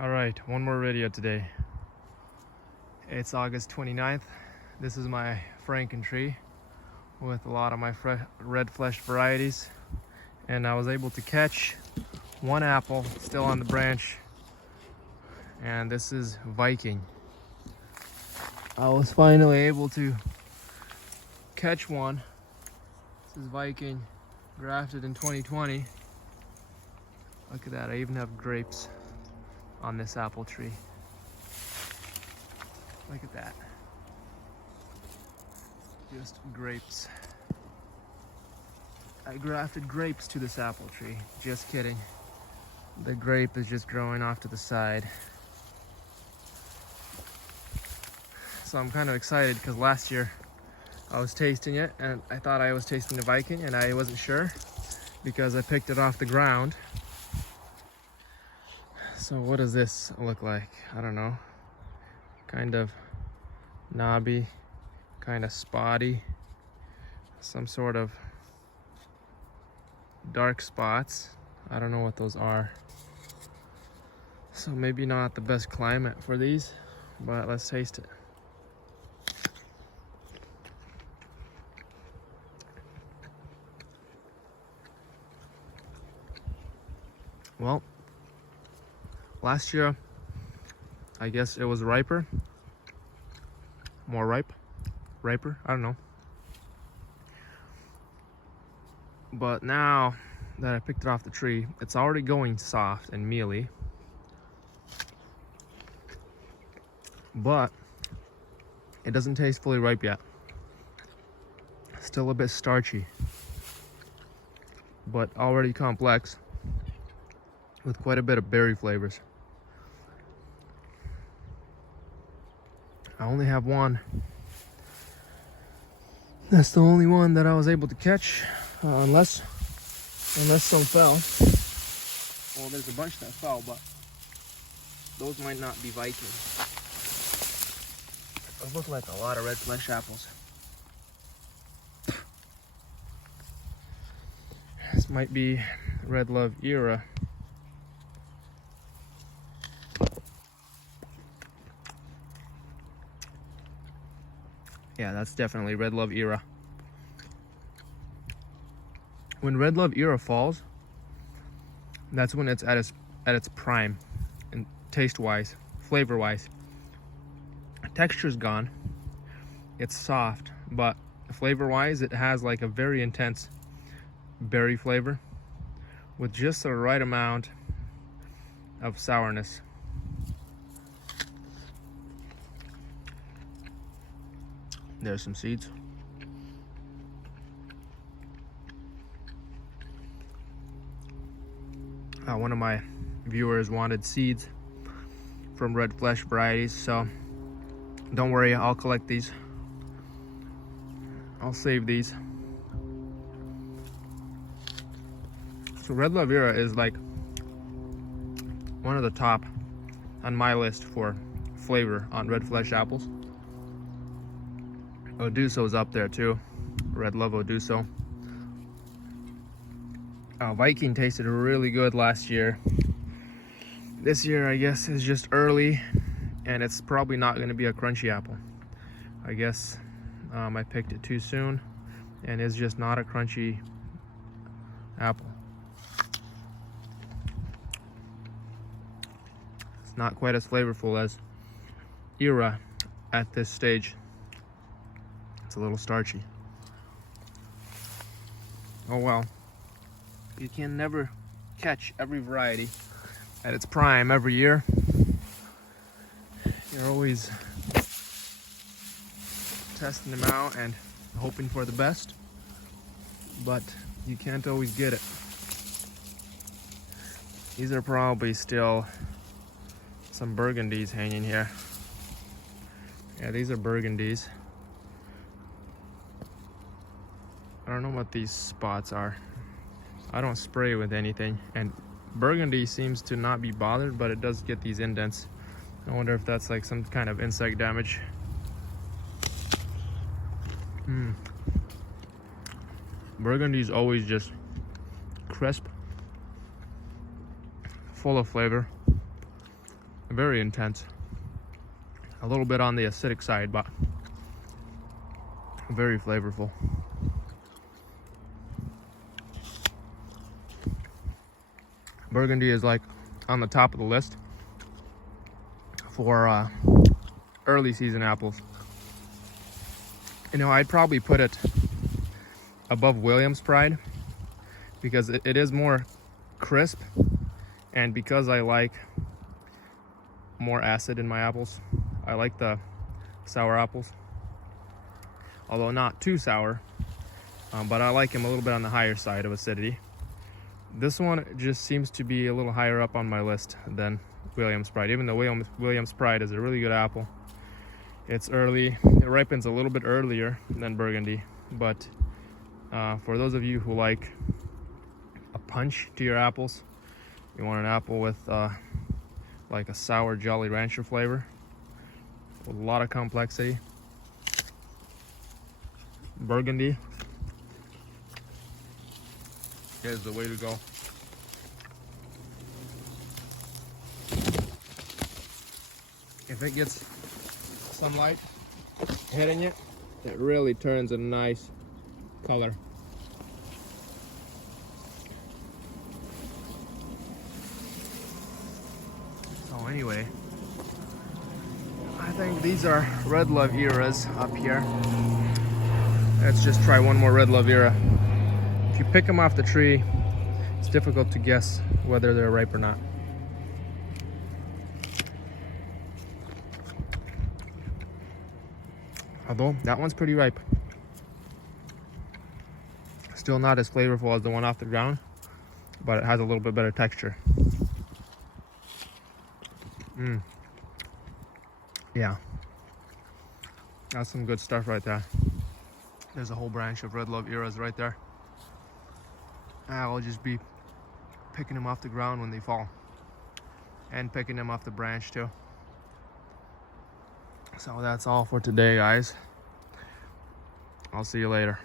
Alright, one more video today. It's August 29th. This is my Franken tree with a lot of my red fleshed varieties. And I was able to catch one apple still on the branch. And this is Viking. I was finally able to catch one. This is Viking, grafted in 2020. Look at that, I even have grapes on this apple tree. Look at that. Just grapes. I grafted grapes to this apple tree. Just kidding. The grape is just growing off to the side. So I'm kind of excited because last year I was tasting it and I thought I was tasting the Viking and I wasn't sure because I picked it off the ground. So what does this look like? I don't know. Kind of knobby, kind of spotty, some sort of dark spots. I don't know what those are. So maybe not the best climate for these, but let's taste it. Well, last year, I guess it was riper. More riper, I don't know. But now that I picked it off the tree, it's already going soft and mealy. But it doesn't taste fully ripe yet. Still a bit starchy, but already complex with quite a bit of berry flavors. I only have one. That's the only one that I was able to catch, unless some fell. Well, there's a bunch that fell, but those might not be Viking. Those look like a lot of red flesh apples. This might be Redlove era. Yeah, that's definitely Redlove era. When Redlove era falls, that's when it's at its prime, and taste-wise, flavor-wise. Texture's gone. It's soft, but flavor-wise, it has like a very intense berry flavor with just the right amount of sourness. There's some seeds. One of my viewers wanted seeds from red flesh varieties, so don't worry, I'll collect these. I'll save these. So Redlove era is like one of the top on my list for flavor on red flesh apples. Oduso's up there too. Redlove Oduso. Viking tasted really good last year. This year, I guess, is just early, and it's probably not going to be a crunchy apple. I guess I picked it too soon, and it's just not a crunchy apple. It's not quite as flavorful as Era at this stage. It's a little starchy. Oh well. You can never catch every variety at its prime every year. You're always testing them out and hoping for the best, but you can't always get it. These are probably still some Burgundies hanging here. Yeah, these are Burgundies. I don't know what these spots are. I don't spray with anything, and Burgundy seems to not be bothered, but it does get these indents. I wonder if that's like some kind of insect damage. Burgundy's always just crisp, full of flavor. very intense. A little bit on the acidic side, but very flavorful. Burgundy is like on the top of the list for early season apples. You know, I'd probably put it above Williams Pride because it is more crisp, and because I like more acid in my apples. I like the sour apples, although not too sour, but I like them a little bit on the higher side of acidity. This one just seems to be a little higher up on my list than Williams Pride, even though Williams Pride is a really good apple. It's early, it ripens a little bit earlier than Burgundy, but for those of you who like a punch to your apples, you want an apple with like a sour Jolly Rancher flavor with a lot of complexity, Burgundy is the way to go. If it gets sunlight hitting it, it really turns a nice color. So anyway, I think these are Redlove eras up here. Let's just try one more Redlove era. If you pick them off the tree, it's difficult to guess whether they're ripe or not. Although that one's pretty ripe. Still not as flavorful as the one off the ground, but it has a little bit better texture. Yeah, that's some good stuff right there. There's a whole branch of Redlove eras right there. I'll just be picking them off the ground when they fall, and picking them off the branch too. So that's all for today, guys. I'll see you later.